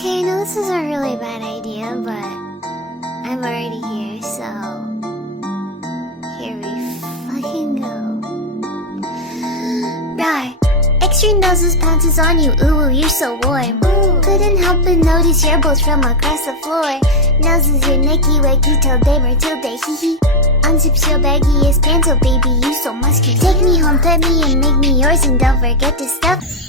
Okay, I know this is a really bad idea, but I'm already here, so here we fucking go. Rawr. Extra noses pounces on you, ooh, you're so warm. Ooh. Couldn't help but notice your bolts from across the floor. Noses your Nicky Wicky till day Matilda, hee hee. Unzips your baggiest pants, oh baby, you so musky. Take me home, pet me, and make me yours, and don't forget to stuff